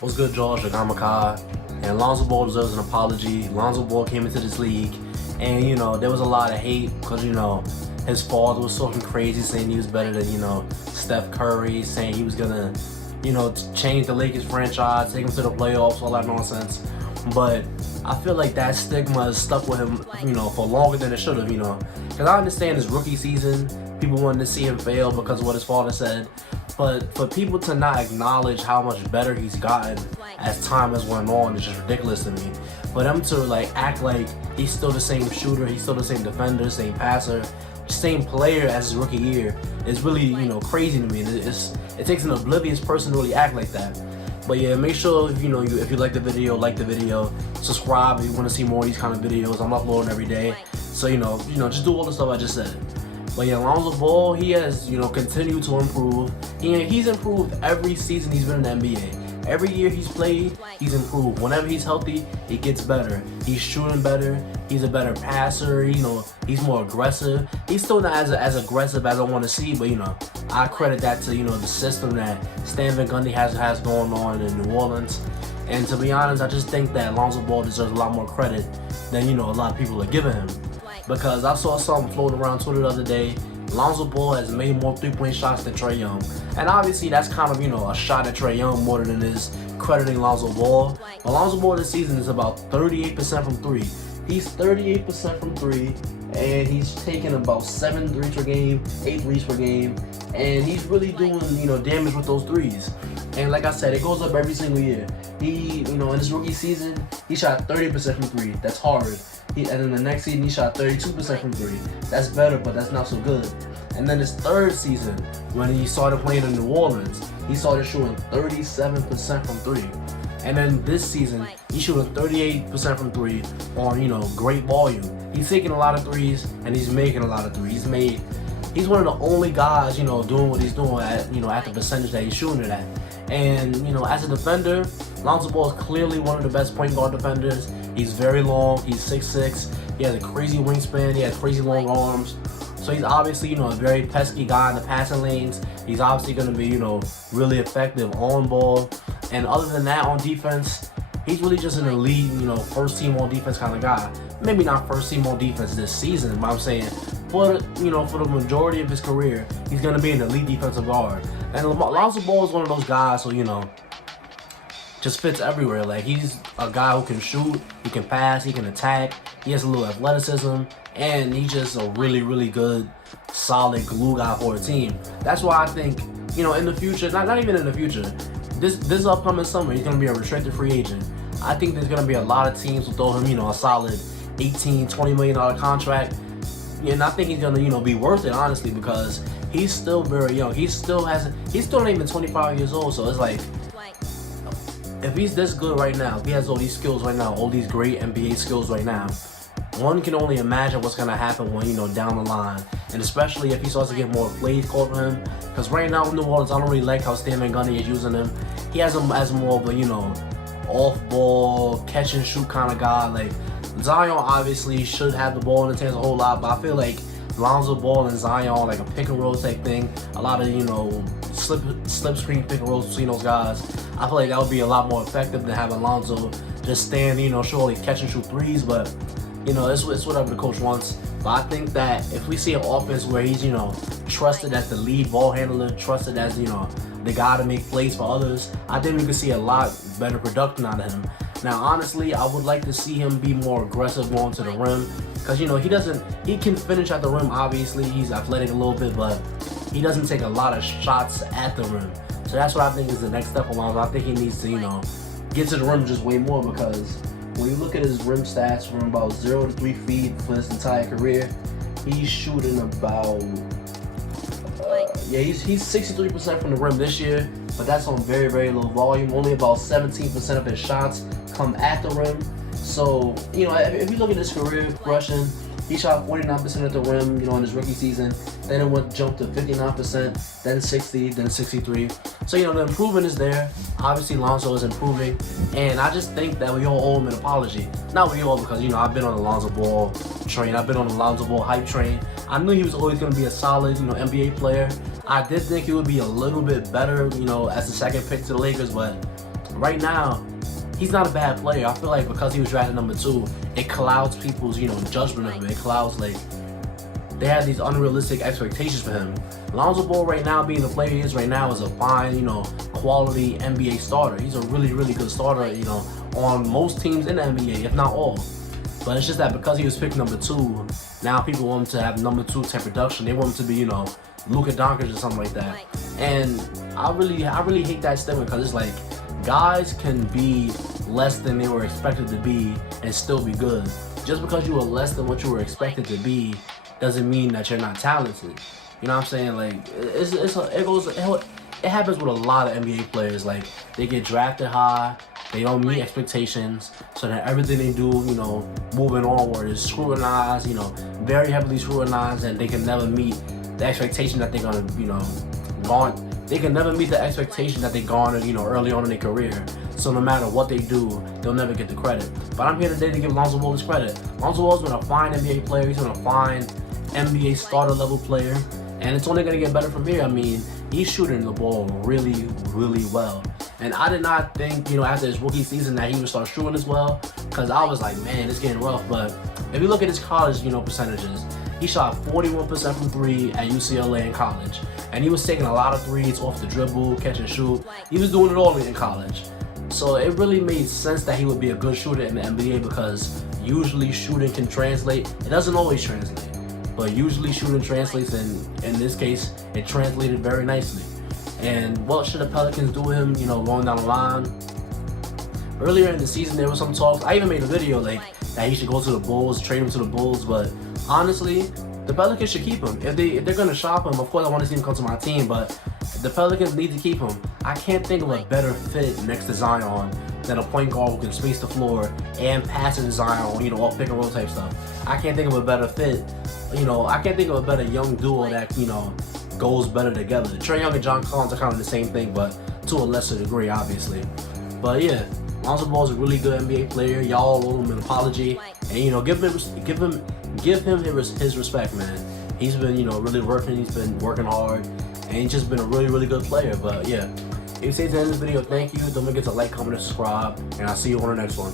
What's good, George? Kai. And Lonzo Ball deserves an apology. Lonzo Ball came into this league, and there was a lot of hate because his father was talking crazy, saying he was better than Steph Curry, saying he was gonna change the Lakers franchise, take him to the playoffs, all that nonsense. But I feel like that stigma has stuck with him, for longer than it should have, because I understand his rookie season, people wanted to see him fail because of what his father said. But for people to not acknowledge how much better he's gotten as time has went on is just ridiculous to me. For them to act like he's still the same shooter, he's still the same defender, same passer, same player as his rookie year is really crazy to me. It takes an oblivious person to really act like that. But yeah, make sure if you like the video, subscribe if you want to see more of these kind of videos. I'm uploading every day, so just do all the stuff I just said. But yeah, Lonzo Ball, he has continued to improve. He's improved every season he's been in the NBA. Every year he's played, he's improved. Whenever he's healthy, he gets better. He's shooting better. He's a better passer. He's more aggressive. He's still not as aggressive as I want to see, but I credit that to the system that Stan Van Gundy has going on in New Orleans. And to be honest, I just think that Lonzo Ball deserves a lot more credit than a lot of people are giving him. Because I saw something floating around Twitter the other day. Lonzo Ball has made more three-point shots than Trae Young. And obviously that's kind of, a shot at Trae Young more than it is crediting Lonzo Ball. But Lonzo Ball this season is about 38% from three. He's 38% from three, and he's taking about 7 threes per game, 8 threes per game. And he's really doing, damage with those threes. And like I said, it goes up every single year. He, in his rookie season, he shot 30% from three. That's hard. And then the next season, he shot 32% from three. That's better, but that's not so good. And then his third season, when he started playing in New Orleans, he started shooting 37% from three. And then this season, he's shooting 38% from three on, great volume. He's taking a lot of threes, and he's making a lot of threes. He's one of the only guys, doing what he's doing at the percentage that he's shooting it at. And, as a defender, Lonzo Ball is clearly one of the best point guard defenders. He's very long. He's 6'6". He has a crazy wingspan. He has crazy long arms. So he's obviously, a very pesky guy in the passing lanes. He's obviously going to be, really effective on ball. And other than that, on defense, he's really just an elite, first team on defense kind of guy. Maybe not first team on defense this season, but I'm saying for the majority of his career, he's going to be an elite defensive guard. And Lonzo Ball is one of those guys who, just fits everywhere. Like, he's a guy who can shoot, he can pass, he can attack, he has a little athleticism, and he's just a really, really good, solid glue guy for a team. That's why I think, in the future, not even in the future, this upcoming summer, he's going to be a restricted free agent. I think there's going to be a lot of teams who throw him, a solid $18, $20 million contract. And I think he's going to, be worth it, honestly, because he's still very young. He's still not even 25 years old, so it's like, if he's this good right now, if he has all these skills right now, all these great NBA skills right now, one can only imagine what's going to happen when, down the line. And especially if he starts to get more plays called for him. Because right now in New Orleans, I don't really like how Stan Van Gundy is using him. He has him as more of a, off-ball, catch-and-shoot kind of guy. Like, Zion obviously should have the ball in his hands a whole lot, but I feel like Lonzo Ball and Zion, like a pick-and-roll type thing, a lot of, slip screen pick-and-rolls between those guys. I feel like that would be a lot more effective than having Lonzo just stand, surely catch and shoot threes, but, it's whatever the coach wants. But I think that if we see an offense where he's, trusted as the lead ball handler, trusted as, the guy to make plays for others, I think we could see a lot better production out of him. Now, honestly, I would like to see him be more aggressive going to the rim, because, he can finish at the rim, obviously, he's athletic a little bit, but he doesn't take a lot of shots at the rim. So that's what I think is the next step for Lonzo. I think he needs to, get to the rim just way more, because when you look at his rim stats from about 0 to 3 feet for his entire career, he's shooting about, he's 63% from the rim this year, but that's on very, very low volume. Only about 17% of his shots come at the rim. So, if you look at his career progression, he shot 49% at the rim, in his rookie season. Then it jumped to 59%, then 60, then 63. So, the improvement is there. Obviously, Lonzo is improving. And I just think that we all owe him an apology. Not we all, because, I've been on the Lonzo Ball train. I've been on the Lonzo Ball hype train. I knew he was always going to be a solid, NBA player. I did think he would be a little bit better, as the second pick to the Lakers, but right now, he's not a bad player. I feel like because he was drafted number 2, it clouds people's, judgment of him. It clouds, like, they have these unrealistic expectations for him. Lonzo Ball right now, being the player he is right now, is a fine, quality NBA starter. He's a really, really good starter, on most teams in the NBA, if not all. But it's just that because he was picked number 2, now people want him to have number 2 type production. They want him to be, Luka Doncic or something like that. And I really hate that statement, because it's like, guys can be less than they were expected to be and still be good. Just because you were less than what you were expected to be doesn't mean that you're not talented. You know what I'm saying? Like, it happens with a lot of NBA players. Like, they get drafted high, they don't meet expectations, so that everything they do, moving onward is scrutinized, very heavily scrutinized, and they can never meet the expectation that they're gonna, they can never meet the expectation that they garnered, early on in their career. So no matter what they do, they'll never get the credit. But I'm here today to give Lonzo Ball his credit. Lonzo Ball's been a fine NBA player. He's been a fine NBA starter level player, and it's only gonna get better from here. I mean, he's shooting the ball really, really well. And I did not think, after his rookie season that he would start shooting as well, because I was like, man, it's getting rough. But if you look at his college, percentages, he shot 41% from 3 at UCLA in college. And he was taking a lot of threes off the dribble, catch and shoot. He was doing it all in college. So it really made sense that he would be a good shooter in the NBA, because usually shooting can translate. It doesn't always translate, but usually shooting translates, and in this case, it translated very nicely. And what should the Pelicans do with him, going down the line? Earlier in the season, there was some talks. I even made a video like that he should go to the Bulls, trade him to the Bulls, but honestly, the Pelicans should keep him. If they're gonna shop him, of course I want to see him come to my team, but the Pelicans need to keep him. I can't think of a better fit next to Zion than a point guard who can space the floor and pass it to Zion, all pick and roll type stuff. I can't think of a better fit. I can't think of a better young duo that, goes better together. Trae Young and John Collins are kind of the same thing, but to a lesser degree, obviously. But yeah, Lonzo Ball is a really good NBA player. Y'all owe him an apology, and give him his respect, man. He's been really working. He's been working hard, and he's just been a really, really good player. But yeah, if you stay to the end of this video, thank you. Don't forget to like, comment, and subscribe, and I'll see you on the next one.